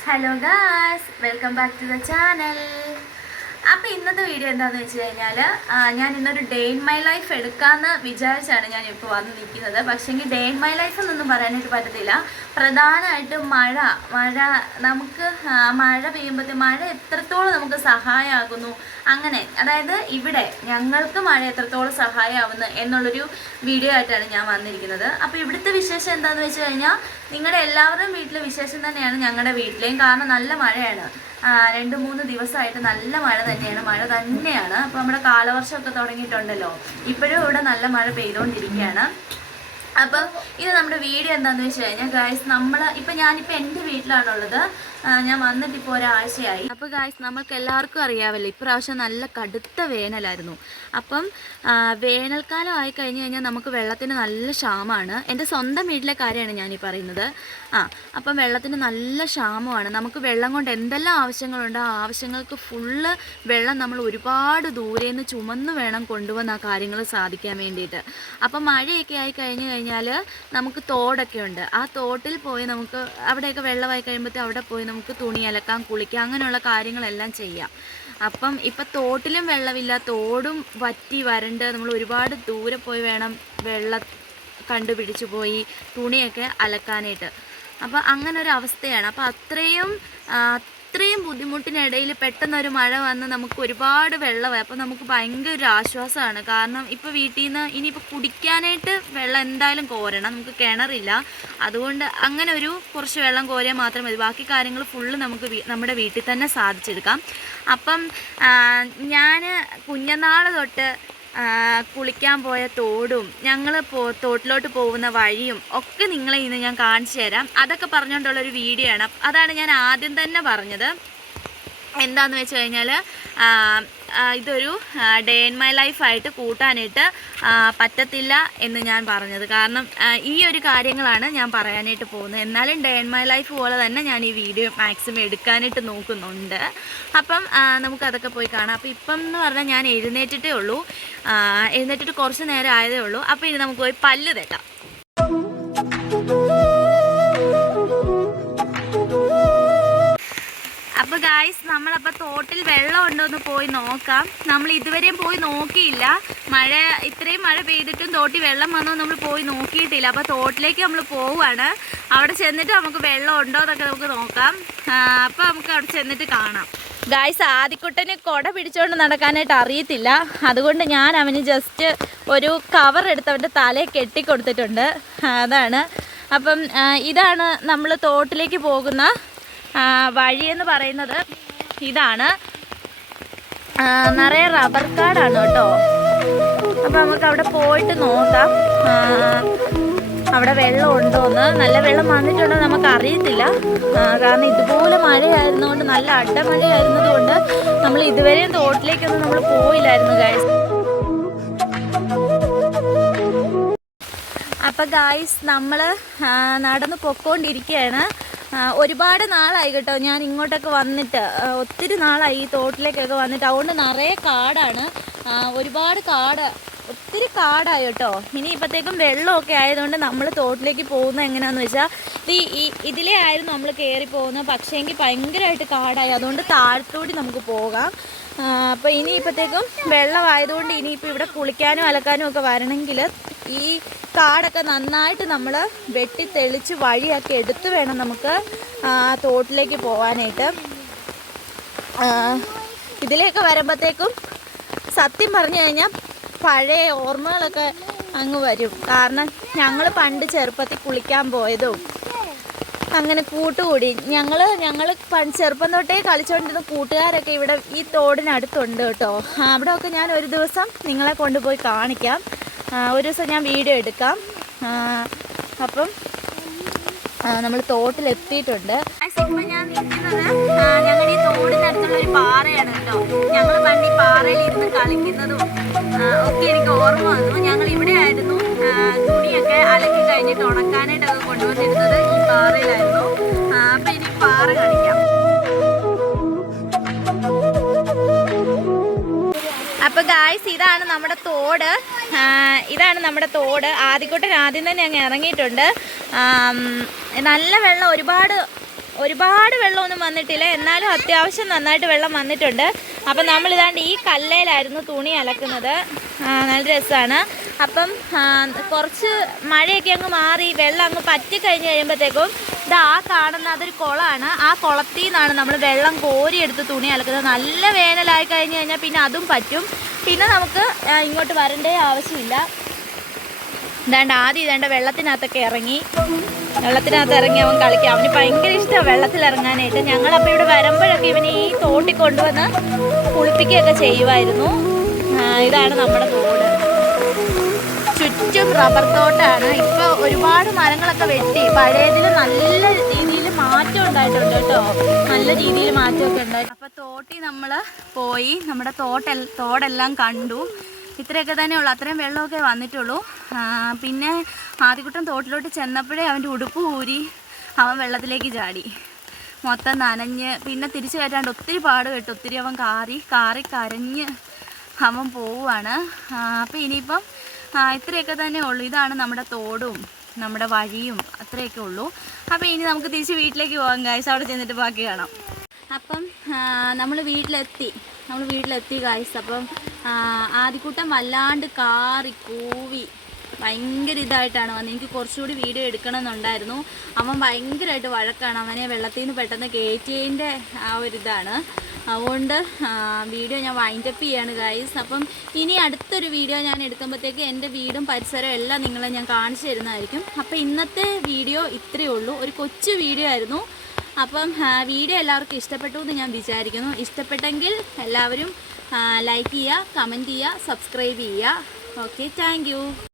hello guys welcome back to the channel അപ്പോൾ ഇന്നത്തെ video എന്താണെന്ന് വെച്ച് കഴിഞ്ഞാൽ ഞാൻ ഇന്നൊരു ഡേ ഇൻ മൈ ലൈഫ് എടുക്കാമെന്ന് വിചാരിച്ചാണ് ഞാൻ ഇപ്പോൾ വന്ന് നിൽക്കുന്നത്. പക്ഷേങ്കിൽ ഡേ ഇൻ മൈ ലൈഫ് എന്നൊന്നും പറയാനായിട്ട് പറ്റത്തില്ല. പ്രധാനമായിട്ടും മഴ മഴ നമുക്ക് മഴ പെയ്യുമ്പോഴത്തെ മഴ എത്രത്തോളം നമുക്ക് സഹായമാകുന്നു അങ്ങനെ. അതായത് ഇവിടെ ഞങ്ങൾക്ക് മഴ എത്രത്തോളം സഹായമാവുന്നു എന്നുള്ളൊരു വീഡിയോ ആയിട്ടാണ് ഞാൻ വന്നിരിക്കുന്നത്. അപ്പോൾ ഇവിടുത്തെ വിശേഷം എന്താണെന്ന് വെച്ച് കഴിഞ്ഞാൽ നിങ്ങളുടെ എല്ലാവരുടെയും വീട്ടിലെ വിശേഷം തന്നെയാണ് ഞങ്ങളുടെ വീട്ടിലെയും. കാരണം നല്ല മഴയാണ്. രണ്ട് മൂന്ന് ദിവസമായിട്ട് നല്ല മഴ തന്നെയാണ്. മഴ തന്നെയാണ്. അപ്പോൾ നമ്മുടെ കാലവർഷമൊക്കെ തുടങ്ങിയിട്ടുണ്ടല്ലോ. ഇപ്പോഴും ഇവിടെ നല്ല മഴ പെയ്തുകൊണ്ടിരിക്കുകയാണ് അപ്പം ഇത് നമ്മുടെ വീഡിയോ എന്താണെന്ന് വെച്ച് കഴിഞ്ഞാൽ ഗായ്സ് നമ്മൾ ഇപ്പം ഞാനിപ്പോൾ എന്റെ വീട്ടിലാണുള്ളത്. ഞാൻ വന്നിട്ട് ഇപ്പോൾ ഒരാഴ്ചയായി. അപ്പോൾ ഗായ്സ് നമുക്ക് എല്ലാവർക്കും അറിയാമല്ലോ ഇപ്രാവശ്യം നല്ല കടുത്ത വേനലായിരുന്നു. അപ്പം വേനൽക്കാലം ആയി കഴിഞ്ഞ് കഴിഞ്ഞാൽ നമുക്ക് വെള്ളത്തിന് നല്ല ക്ഷാമമാണ്. എന്റെ സ്വന്തം വീട്ടിലെ കാര്യമാണ് ഞാനീ പറയുന്നത്. ആ അപ്പം വെള്ളത്തിന് നല്ല ക്ഷാമമാണ്. നമുക്ക് വെള്ളം കൊണ്ട് എന്തെല്ലാം ആവശ്യങ്ങളുണ്ട് ആ ആവശ്യങ്ങൾക്ക് ഫുള്ള് വെള്ളം നമ്മൾ ഒരുപാട് ദൂരെ നിന്ന് ചുമന്ന് വേണം കൊണ്ടുവന്ന് ആ കാര്യങ്ങൾ സാധിക്കാൻ വേണ്ടിയിട്ട്. അപ്പം മഴയൊക്കെ ആയി കഴിഞ്ഞ് കഴിഞ്ഞാൽ നമുക്ക് തോടൊക്കെ ഉണ്ട്. ആ തോട്ടിൽ പോയി നമുക്ക് അവിടെയൊക്കെ വെള്ളമായി കഴിയുമ്പോഴത്തേ അവിടെ പോയി നമുക്ക് തുണി അലക്കാം കുളിക്കാം അങ്ങനെയുള്ള കാര്യങ്ങളെല്ലാം ചെയ്യാം. അപ്പം ഇപ്പം തോട്ടിലും വെള്ളമില്ല തോടും വറ്റി വരണ്ട് നമ്മൾ ഒരുപാട് ദൂരെ പോയി വേണം വെള്ളം കണ്ടുപിടിച്ച് പോയി തുണിയൊക്കെ അലക്കാനായിട്ട്. അപ്പോൾ അങ്ങനെ ഒരു അവസ്ഥയാണ് അപ്പോൾ അത്രയും ആ, ബുദ്ധിമുട്ടിനിടയിൽ പെട്ടെന്നൊരു മഴ വന്ന് നമുക്ക് ഒരുപാട് വെള്ളമായി അപ്പോൾ നമുക്ക് ഭയങ്കര ഒരു ആശ്വാസമാണ്. കാരണം ഇപ്പോൾ വീട്ടിൽ നിന്ന് ഇനിയിപ്പോൾ കുടിക്കാനായിട്ട് വെള്ളം എന്തായാലും കോരണം. നമുക്ക് കിണറില്ല. അതുകൊണ്ട് അങ്ങനെ ഒരു കുറച്ച് വെള്ളം കോരിയാൽ മാത്രം മതി. ബാക്കി കാര്യങ്ങൾ ഫുള്ള് നമുക്ക് നമ്മുടെ വീട്ടിൽ തന്നെ സാധിച്ചെടുക്കാം. അപ്പം ഞാൻ കുഞ്ഞനാൾ തൊട്ട് കുളിക്കാൻ പോയ തോടും ഞങ്ങൾ പോ തോട്ടിലോട്ട് പോകുന്ന വഴിയും ഒക്കെ നിങ്ങളെ ഇന്ന് ഞാൻ കാണിച്ചു തരാം. അതൊക്കെ പറഞ്ഞുകൊണ്ടുള്ളൊരു വീഡിയോ ആണ്. അതാണ് ഞാൻ ആദ്യം തന്നെ പറഞ്ഞത്. എന്താന്ന് വെച്ച് കഴിഞ്ഞാൽ ഇതൊരു ഡേ ഇൻ മൈ ലൈഫായിട്ട് കൂട്ടാനായിട്ട് പറ്റത്തില്ല എന്ന് ഞാൻ പറഞ്ഞത്. കാരണം ഈ ഒരു കാര്യങ്ങളാണ് ഞാൻ പറയാനായിട്ട് പോകുന്നത്. എന്നാലും ഡേ ഇൻ മൈ ലൈഫ് പോലെ തന്നെ ഞാൻ ഈ വീഡിയോ മാക്സിമം എടുക്കാനായിട്ട് നോക്കുന്നുണ്ട്. അപ്പം നമുക്കതൊക്കെ പോയി കാണാം. അപ്പം ഇപ്പം എന്ന് പറഞ്ഞാൽ ഞാൻ എഴുന്നേറ്റിട്ടേ ഉള്ളൂ. എഴുന്നേറ്റിട്ട് കുറച്ച് നേരം ആയതേ ഉള്ളൂ. അപ്പോൾ ഇനി നമുക്ക് പോയി പല്ല് തേക്കാം. അപ്പോൾ ഗായ്സ് നമ്മളപ്പോൾ തോട്ടിൽ വെള്ളം ഉണ്ടോ എന്ന് പോയി നോക്കാം. നമ്മൾ ഇതുവരെയും പോയി നോക്കിയില്ല. മഴ ഇത്രയും മഴ പെയ്തിട്ടും തോട്ടിൽ വെള്ളം വന്നോ നമ്മൾ പോയി നോക്കിയിട്ടില്ല. അപ്പോൾ തോട്ടിലേക്ക് നമ്മൾ പോവുകയാണ്. അവിടെ ചെന്നിട്ട് നമുക്ക് വെള്ളം ഉണ്ടോ എന്നൊക്കെ നമുക്ക് നോക്കാം. അപ്പോൾ നമുക്ക് അവിടെ ചെന്നിട്ട് കാണാം. ഗായ്സ് ആദിക്കുട്ടന് കൊട പിടിച്ചുകൊണ്ട് നടക്കാനായിട്ട് അറിയത്തില്ല. അതുകൊണ്ട് ഞാൻ അവന് ജസ്റ്റ് ഒരു കവർ എടുത്ത് അവന്റെ തലയെ കെട്ടിക്കൊടുത്തിട്ടുണ്ട്. അതാണ്. അപ്പം ഇതാണ് നമ്മൾ തോട്ടിലേക്ക് പോകുന്ന വഴിയെന്ന് പറയുന്നത് ഇതാണ്. നിറയെ റബ്ബർ കാടാണ് കേട്ടോ. അപ്പം നമുക്ക് അവിടെ പോയിട്ട് നോക്കാം. അവിടെ വെള്ളം ഉണ്ടോയെന്ന് നല്ല വെള്ളം വന്നിട്ടുണ്ടോ നമുക്ക് അറിയത്തില്ല. കാരണം ഇതുപോലെ മഴയായിരുന്നുകൊണ്ട് നല്ല അട്ടമഴയായിരുന്നതുകൊണ്ട് നമ്മൾ ഇതുവരെയും തോട്ടിലേക്കൊന്നും നമ്മൾ പോയില്ലായിരുന്നു ഗൈസ് അപ്പം ഗായ്സ് നമ്മൾ നടന്ന് പൊക്കോണ്ടിരിക്കുകയാണ് ഒരുപാട് നാളായി കേട്ടോ. ഞാൻ ഇങ്ങോട്ടൊക്കെ വന്നിട്ട് ഒത്തിരി നാളായി ഈ തോട്ടിലേക്കൊക്കെ വന്നിട്ട്. അതുകൊണ്ട് നിറയെ കാടാണ്. ഒരുപാട് കാട് ഒത്തിരി കാടായി കേട്ടോ. ഇനി ഇപ്പോഴത്തേക്കും വെള്ളമൊക്കെ ആയതുകൊണ്ട് നമ്മൾ തോട്ടിലേക്ക് പോകുന്നത് എങ്ങനെയാണെന്ന് വെച്ചാൽ ഈ ഈ ഇതിലേ ആയിരുന്നു നമ്മൾ കയറി പോകുന്നത്. പക്ഷേ എങ്കിൽ ഭയങ്കരമായിട്ട് കാടായി. അതുകൊണ്ട് താഴത്തോടി നമുക്ക് പോകാം. അപ്പോൾ ഇനി ഇപ്പോഴത്തേക്കും വെള്ളമായതുകൊണ്ട് ഇനിയിപ്പോൾ ഇവിടെ കുളിക്കാനും അലക്കാനും ഒക്കെ വരണമെങ്കിൽ ഈ കാടൊക്കെ നന്നായിട്ട് നമ്മൾ വെട്ടി തെളിച്ച് വഴിയൊക്കെ എടുത്ത് വേണം നമുക്ക് തോട്ടിലേക്ക് പോകാനായിട്ട് ഇതിലേക്ക് വരുമ്പോഴത്തേക്കും സത്യം പറഞ്ഞു കഴിഞ്ഞാൽ പഴയ ഓർമ്മകളൊക്കെ അങ്ങ് വരും. കാരണം ഞങ്ങൾ പണ്ട് ചെറുപ്പത്തിൽ കുളിക്കാൻ പോയതും അങ്ങനെ കൂട്ടുകൂടി. ഞങ്ങൾ ഞങ്ങൾ പണ്ട് ചെറുപ്പം തൊട്ടേ കളിച്ചുകൊണ്ടിരുന്ന കൂട്ടുകാരൊക്കെ ഇവിടെ ഈ തോടിനടുത്തുണ്ട് കേട്ടോ. അവിടെയൊക്കെ ഞാൻ ഒരു ദിവസം നിങ്ങളെ കൊണ്ടുപോയി കാണിക്കാം. ഒരു ദിവസം ഞാൻ വീഡിയോ എടുക്കാം. അപ്പം നമ്മൾ തോട്ടിലെത്തിയിട്ടുണ്ട് ഇപ്പം ഞാൻ നിൽക്കുന്നത് ഞങ്ങളുടെ ഈ തോടിനടുത്തുള്ള ഒരു പാറയാണ് കേട്ടോ. ഞങ്ങൾ പണ്ട് പാറയിൽ ഇരുന്ന് കളിക്കുന്നതും ഒക്കെ എനിക്ക് ഓർമ്മ വന്നു. ഞങ്ങൾ ഇവിടെ ആയിരുന്നു തുണിയൊക്കെ അലക്കി കഴിഞ്ഞിട്ട് ഉണക്കാനായിട്ടൊക്കെ കൊണ്ടുവന്നിരുന്നത് ഈ പാറയിലായിരുന്നു. അപ്പൊ ഇനി പാറ അപ്പോൾ ഗായ്സ് ഇതാണ് നമ്മുടെ തോട്. ഇതാണ് നമ്മുടെ തോട്. ആദ്യക്കൂട്ടൻ ആദ്യം തന്നെ അങ്ങ് ഇറങ്ങിയിട്ടുണ്ട്. നല്ല വെള്ളം ഒരുപാട് ഒരുപാട് വെള്ളമൊന്നും വന്നിട്ടില്ല. എന്നാലും അത്യാവശ്യം നന്നായിട്ട് വെള്ളം വന്നിട്ടുണ്ട്. അപ്പം നമ്മളിതാണ്ട് ഈ കല്ലയിലായിരുന്നു തുണി അലക്കുന്നത്. നല്ല രസമാണ് അപ്പം കുറച്ച് മഴയൊക്കെ അങ്ങ് മാറി വെള്ളം അങ്ങ് പറ്റി കഴിഞ്ഞ് കഴിയുമ്പോഴത്തേക്കും ഇത് ആ കാണുന്ന അതൊരു കുളമാണ്. ആ കുളത്തിൽ നിന്നാണ് നമ്മൾ വെള്ളം കോരിയെടുത്ത് തുണി അലക്കുന്നത്. നല്ല വേനലായി കഴിഞ്ഞ് കഴിഞ്ഞാൽ പിന്നെ അതും പറ്റും. പിന്നെ നമുക്ക് ഇങ്ങോട്ട് വരണ്ടേ ആവശ്യമില്ല. ഇതാണ്ട് ആദ്യം ഇതാണ്ട് വെള്ളത്തിനകത്തൊക്കെ ഇറങ്ങി. വെള്ളത്തിനകത്ത് ഇറങ്ങി അവൻ കളിക്കാം. അവന് ഭയങ്കര ഇഷ്ടമാണ് വെള്ളത്തിൽ ഇറങ്ങാനായിട്ട് ഞങ്ങളപ്പോൾ ഇവിടെ വരുമ്പോഴൊക്കെ ഇവന് ഈ തോട്ടിൽ കൊണ്ടുവന്ന് കുളിപ്പിക്കുകയൊക്കെ ചെയ്യുമായിരുന്നു ഇതാണ് നമ്മുടെ തോട്. ചുറ്റും റബ്ബർ തോട്ടാണ് ഇപ്പോൾ ഒരുപാട് മരങ്ങളൊക്കെ വെട്ടി. പഴയതിൽ നല്ല രീതിയിൽ മാറ്റം ഉണ്ടായിട്ടുണ്ട് കേട്ടോ. നല്ല രീതിയിൽ മാറ്റമൊക്കെ ഉണ്ടായി. അപ്പോൾ തോട്ടി നമ്മൾ പോയി നമ്മുടെ തോട്ടെ തോടെല്ലാം കണ്ടു. ഇത്രയൊക്കെ തന്നെ ഉള്ളൂ. അത്രയും വെള്ളമൊക്കെ വന്നിട്ടുള്ളൂ. പിന്നെ ആദ്യക്കുട്ടൻ തോട്ടിലോട്ട് ചെന്നപ്പോഴേ അവന്റെ ഉടുപ്പ് ഊരി അവൻ വെള്ളത്തിലേക്ക് ചാടി. മൊത്തം നനഞ്ഞ് പിന്നെ തിരിച്ചു കയറ്റാണ്ട് ഒത്തിരി പാട് കേട്ടു ഒത്തിരി അവൻ കാറി കാറി കരഞ്ഞ് അവൻ പോവുകയാണ് അപ്പോൾ ഇനിയിപ്പം ഇത്രയൊക്കെ തന്നെ ഉള്ളൂ. ഇതാണ് നമ്മുടെ തോടും നമ്മുടെ വഴിയും അത്രയൊക്കെ ഉള്ളൂ. അപ്പോൾ ഇനി നമുക്ക് തിരിച്ച് വീട്ടിലേക്ക് പോകാം ഗായ്സ് അവിടെ ചെന്നിട്ട് ബാക്കി കാണാം. അപ്പം നമ്മൾ വീട്ടിലെത്തി. നമ്മൾ വീട്ടിലെത്തി ഗായ്സ് അപ്പം ആദ്യക്കൂട്ടം വല്ലാണ്ട് കാറി കൂവി. ഭയങ്കര ഇതായിട്ടാണ് വന്നത്. എനിക്ക് കുറച്ചുകൂടി വീഡിയോ എടുക്കണമെന്നുണ്ടായിരുന്നു. അവൻ ഭയങ്കരമായിട്ട് വഴക്കാണ്. അവനെ വെള്ളത്തിൽ നിന്ന് പെട്ടെന്ന് കയറ്റിയതിന്റെ ആ ഒരു ഇതാണ്. അതുകൊണ്ട് വീഡിയോ ഞാൻ വൈൻഡപ്പ് ചെയ്യാണ് ഗൈസ് അപ്പം ഇനി അടുത്തൊരു വീഡിയോ ഞാൻ എടുക്കുമ്പോഴത്തേക്ക് എന്റെ വീടും പരിസരവും എല്ലാം നിങ്ങളെ ഞാൻ കാണിച്ചു തരുന്നതായിരിക്കും. അപ്പോൾ ഇന്നത്തെ വീഡിയോ ഇത്രയേ ഉള്ളൂ. ഒരു കൊച്ചു വീഡിയോ ആയിരുന്നു. അപ്പം വീഡിയോ എല്ലാവർക്കും ഇഷ്ടപ്പെട്ടു എന്ന് ഞാൻ വിചാരിക്കുന്നു. ഇഷ്ടപ്പെട്ടെങ്കിൽ എല്ലാവരും ലൈക്ക് ചെയ്യുക കമന്റ് ചെയ്യുക സബ്സ്ക്രൈബ് ചെയ്യുക. Okay thank